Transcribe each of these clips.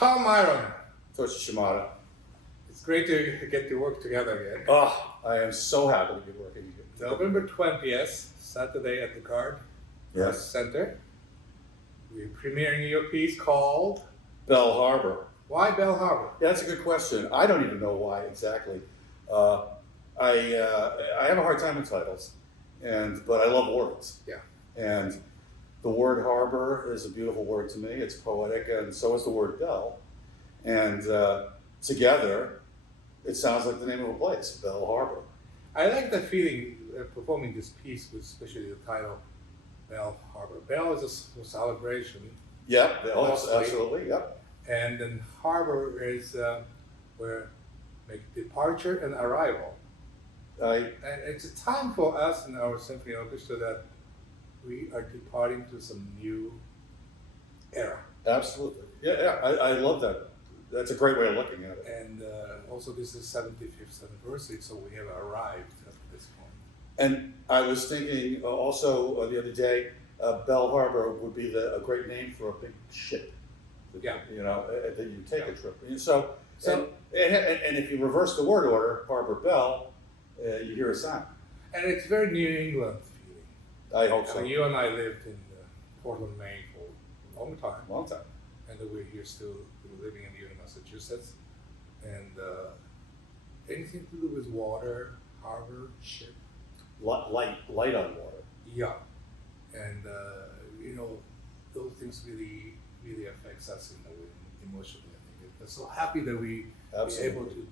Tom Myron, Toshi Shimada. it's great to get to work together again. Oh, I am so happy to be working here. November 20th, Saturday at the Card Yes. Center. We're premiering your piece called Bell Harbor. Why Bell Harbor? Yeah, that's a good question. I don't even know why exactly. I have a hard time with titles, but I love words. Yeah. And the word harbor is a beautiful word to me. It's poetic, and so is the word bell. And together, it sounds like the name of a place, Bell Harbor. I like the feeling performing this piece with especially the title Bell Harbor. Bell is a celebration. Yep, Bell, Mostly. absolutely, yep. And then harbor is where like departure and arrival. And it's a time for us in our symphony orchestra that we are departing to some new era. Absolutely. Yeah, I love that. That's a great way of looking at it. And also this is 75th anniversary, so we have arrived at this point. And I was thinking also the other day, Bell Harbor would be a great name for a big ship. That, Yeah. You know, that you take a trip. And so and if you reverse the word order, Harbor Bell, you hear a sound. And it's very New England feeling. I hope I so. mean, you and I lived in Portland, Maine for a long time. Long time. And then we're here still living in Massachusetts. And anything to do with water, harbor, ship. Light on water. Yeah. And, you know, those things really affects us in a way, emotionally. I think. I'm so happy that we were able to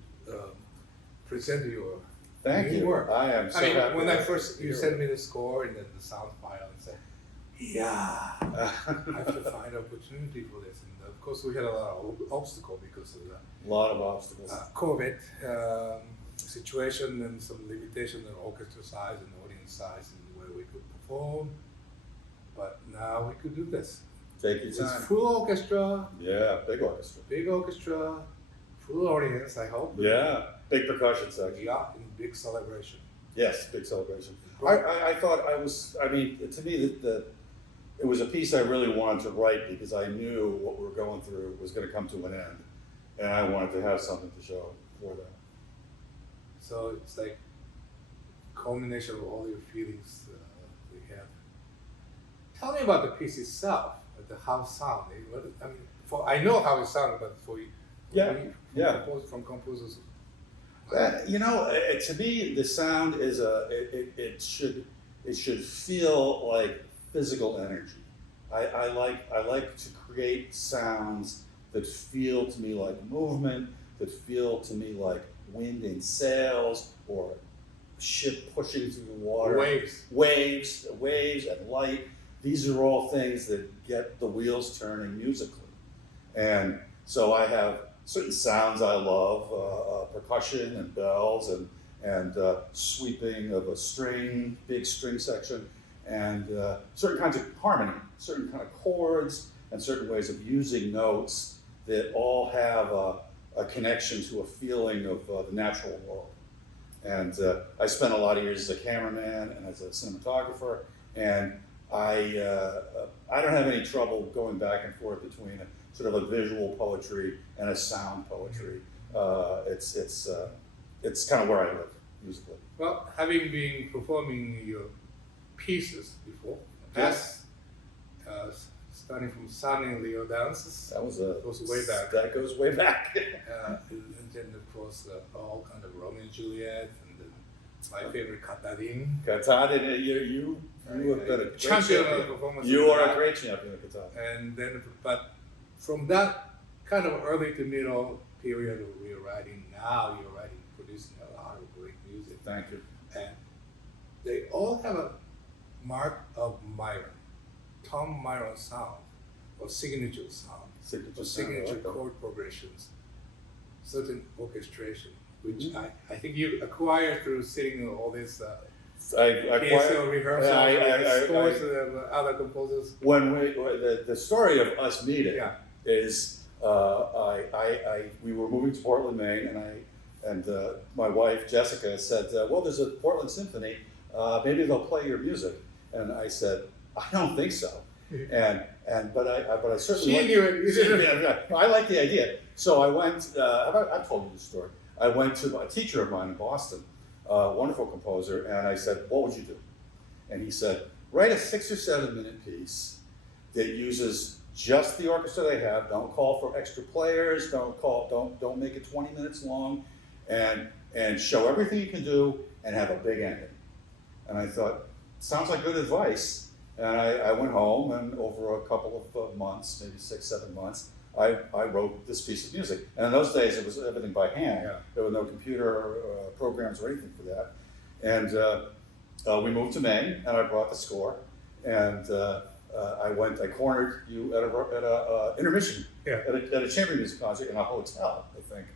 present your Thank you. work. I am so happy. When you sent me the score and then the sound file and said, yeah, I have to find opportunity for this. And of course, we had a lot of obstacle because of the A lot of obstacles. COVID situation and some limitation in orchestra size and audience size and where we could perform. But now we could do this. Take your It's time. full orchestra, Yeah, big orchestra. full audience, I hope. Yeah, big percussion section. Yeah, in big celebration. Yes, big celebration. I thought to me that it was a piece I really wanted to write because I knew what we were going through was going to come to an end, and I wanted to have something to show for that. So it's like culmination of all your feelings we have. Tell me about the piece itself, how it sounded. I know how it sounded, but for you, from composers. To me, the sound is it should feel like physical energy. I like to create sounds that feel to me like movement, that feel to me like wind in sails or ship pushing through the water. Waves and light. These are all things that get the wheels turning musically. And so I have certain sounds I love, percussion and bells and sweeping of a big string section, and certain kinds of harmony, certain kind of chords, and certain ways of using notes that all have a connection to a feeling of the natural world. And I spent a lot of years as a cameraman and as a cinematographer, and I don't have any trouble going back and forth between a sort of a visual poetry and a sound poetry. It's kind of where I live musically. Well, having been performing your pieces before, starting from Sun and Leo dances, goes way back. That goes way back. And then of course all kind of Romeo and Juliet, and then my favorite Katarin. Katarin, you have been a champion of performance. You are a great champion of Katarin. And then, but from that kind of early to middle period we're writing now, producing a lot of great music. Thank you. And they all have a mark of Myron, Tom Myron sound, or signature sound, signature chord progressions, certain orchestration, which I think you acquire through sitting all this ECSO rehearsal, scores of other composers. When the story of us meeting is, we were moving to Portland, Maine, and my wife Jessica said, "Well, there's a Portland Symphony. Maybe they'll play your music." And I said, "I don't think so." but I certainly She knew it. I like the idea. So I went. I've told you this story. I went to a teacher of mine in Boston, a wonderful composer, and I said, "What would you do?" And he said, "Write a 6 or 7 minute piece that uses just the orchestra they have. Don't call for extra players. Don't make it 20 minutes long, and show everything you can do, and have a big ending." And I thought, sounds like good advice. And I went home, and over a couple of months, maybe 6, 7 months, I wrote this piece of music. And in those days, it was everything by hand. Yeah. There were no computer programs or anything for that. And we moved to Maine, and I brought the score. And I cornered you at a intermission, yeah, at a chamber music concert in a hotel, I think.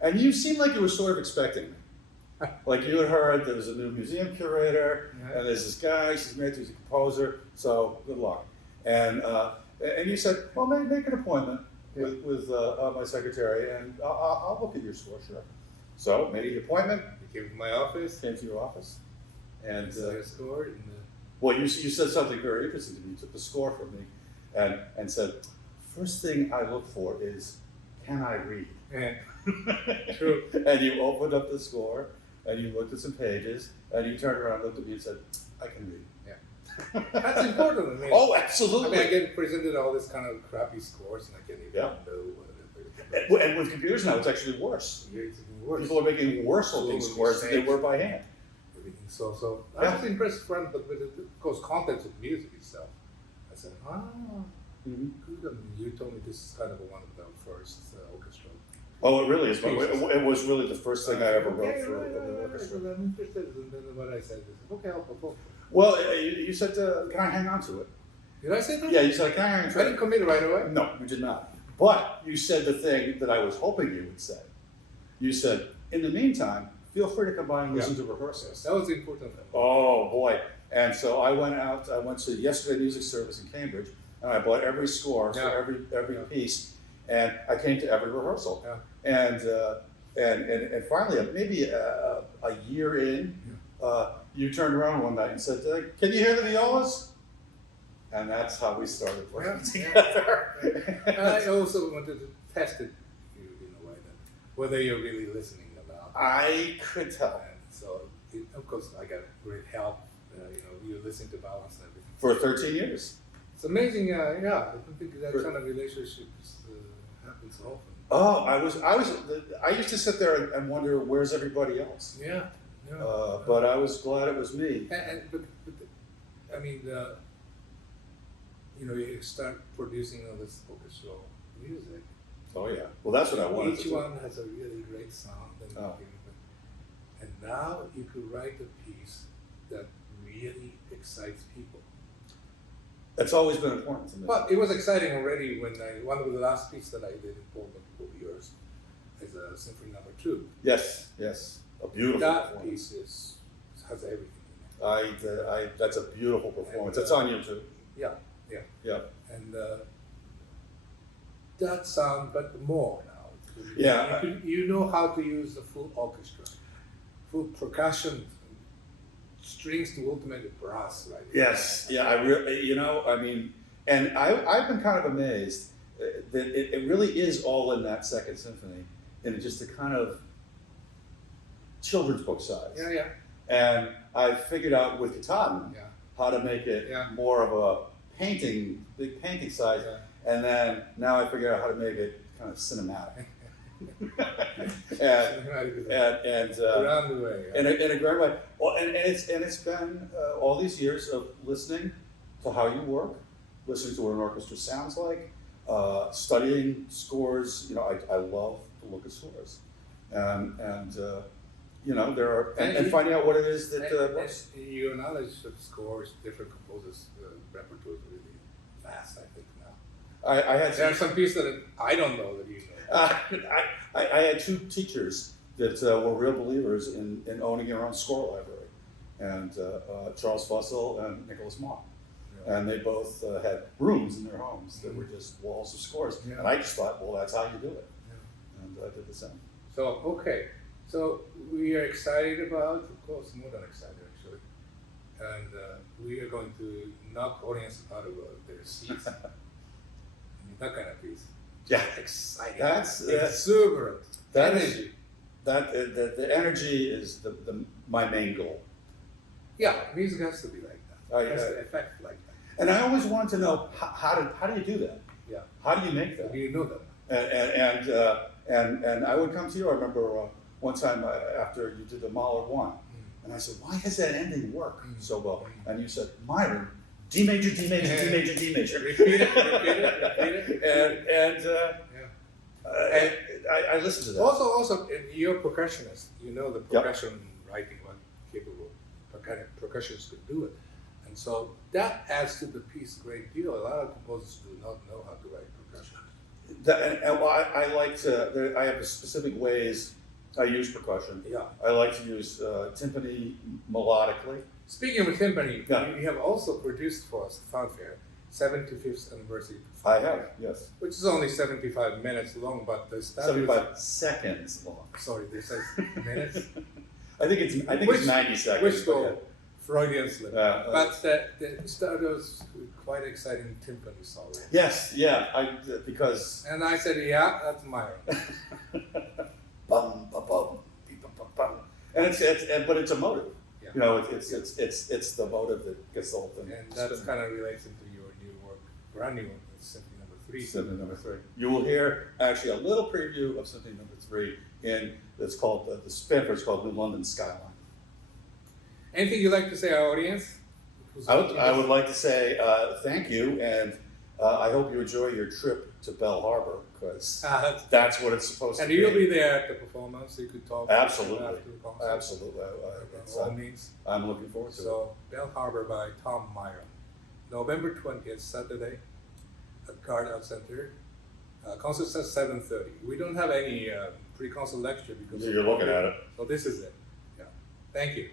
And you seemed like you were sort of expecting me. Like you had heard there was a new museum curator, and there's this guy, she's married to, he's a composer, so good luck. And you said, well, make an appointment with my secretary, and I'll look at your score, sure. So made the appointment. You came to my office. Came to your office, and scored. Well, you said something very interesting to me. You took the score from me, and said, first thing I look for is, can I read? Yeah. True. And you opened up the score, and you looked at some pages, and you turned around, looked at me, and said, "I can read." Yeah. That's important. I mean, oh, absolutely. I mean, I get presented all this kind of crappy scores, and I can't even know what it is. And with computers now, it's actually worse. Yeah, it's even worse. People are making worse looking scores than they were by hand. So I was impressed, friend, but with the course context of music itself. I said, good. I mean, you told me this is kind of one of the first orchestral. Oh, it really is. It was really the first thing I ever wrote for the orchestra. I'm interested in what I said. Okay, I'll perform. Well, you said, can I hang on to it? Did I say that? Yeah, you said, can I hang on to it? I didn't commit right away. No, you did not. But you said the thing that I was hoping you would say. You said, in the meantime, feel free to come by and listen to rehearsals. That was important. Oh, boy. And so I went to Yesterday Music Service in Cambridge, and I bought every score for every piece, and I came to every rehearsal. Yeah. And finally, maybe a year in, you turned around one night and said, "Can you hear the violas?" And that's how we started working together. And I also wanted to test it in a way that whether you're really listening or not. I could tell. And so, of course, I got great help. You listen to balance and everything. For 13 years. It's amazing. I don't think that kind of relationship happens often. Oh, I used to sit there and wonder, where's everybody else? Yeah. But I was glad it was me. But I mean, you start producing all this orchestral music. Oh yeah. Well, that's what I wanted. Each one has a really great sound, and now you could write a piece that really excites people. It's always been important to me. But it was exciting already when one of the last pieces that I did in Portland for years is a Symphony No. 2. Yes, a beautiful. That piece has everything in it. That's a beautiful performance. It's on YouTube. Yeah. And that sound, but more now. Yeah. You know how to use the full orchestra, full percussion, strings to ultimate brass, right? Yes. Yeah. And I've been kind of amazed that it really is all in that Second Symphony, in just a kind of children's book size. Yeah. And I figured out with Katahdin how to make it more of a big painting size. Yeah. And then now I figured out how to make it kind of cinematic. and around the way. In a great way. Well, and it's been all these years of listening to how you work, listening to what an orchestra sounds like, studying scores. I love to look at scores, and there are and finding out what it is that works. Your knowledge of scores, different composers' repertoire is really vast, I think now. There are some pieces that I don't know that you know. I had two teachers that were real believers in owning your own score library, and Charles Fussell and Nicholas Mott. Yeah. And they both had rooms in their homes that were just walls of scores. Yeah. And I just thought, well, that's how you do it. Yeah. And I did the same. So we are excited about, of course, more than excited actually. and we are going to knock audience out of their seats. I mean, that kind of piece. Yeah. Exciting. That's exuberant. that is- energy. the energy is my main goal. Yeah, music has to be like that. Oh, It has yeah. to affect like that. And I always wanted to know how do you do that? Yeah. How do you make that? Do you know that? And I would come to you. I remember one time after you did the Mahler one, and I said, "Why does that ending work so well?" And you said, "Myron, D major, D major, D major, D major." Repeat it. And I listened to that. Also, you're a percussionist. You know the percussion writing, what capable percussionists could do it. And so that adds to the piece a great deal. A lot of composers do not know how to write percussion. I like to. I have specific ways I use percussion. Yeah. I like to use timpani melodically. Speaking of timpani, Yeah. you have also produced for us the fanfare, 75th anniversary. I have, yes. Which is only 75 minutes long, but the style 75 seconds long. Sorry, they said minutes. I think it's 90 seconds. Wishful Freudian slip. But Yeah. the start was quite exciting timpani solo. Yes, yeah, because And I said, yeah, that's Myron. bum, bum, bum, beep, bum, bum, bum. And but it's a motive. Yeah. You know, it's the motive that gets the whole thing. And that kind of relates into your new work, brand new work, Symphony Number 3. Symphony Number 3. You will hear actually a little preview of Symphony Number 3 it's called the spin, it's called New London Skyline. Anything you'd like to say to our audience? I would like to say thank you, and I hope you enjoy your trip to Bell Harbor, because that's what it's supposed to And be. you'll be there at the performance, so you could talk Absolutely. after the concert. Absolutely. By all means. I'm looking forward to it. So, Bell Harbor by Tom Myron. November 20th, Saturday, at Card Art Center. Concert starts 7:30. We don't have any pre-concert lecture because You're looking at it. So this is it. Yeah. Thank you.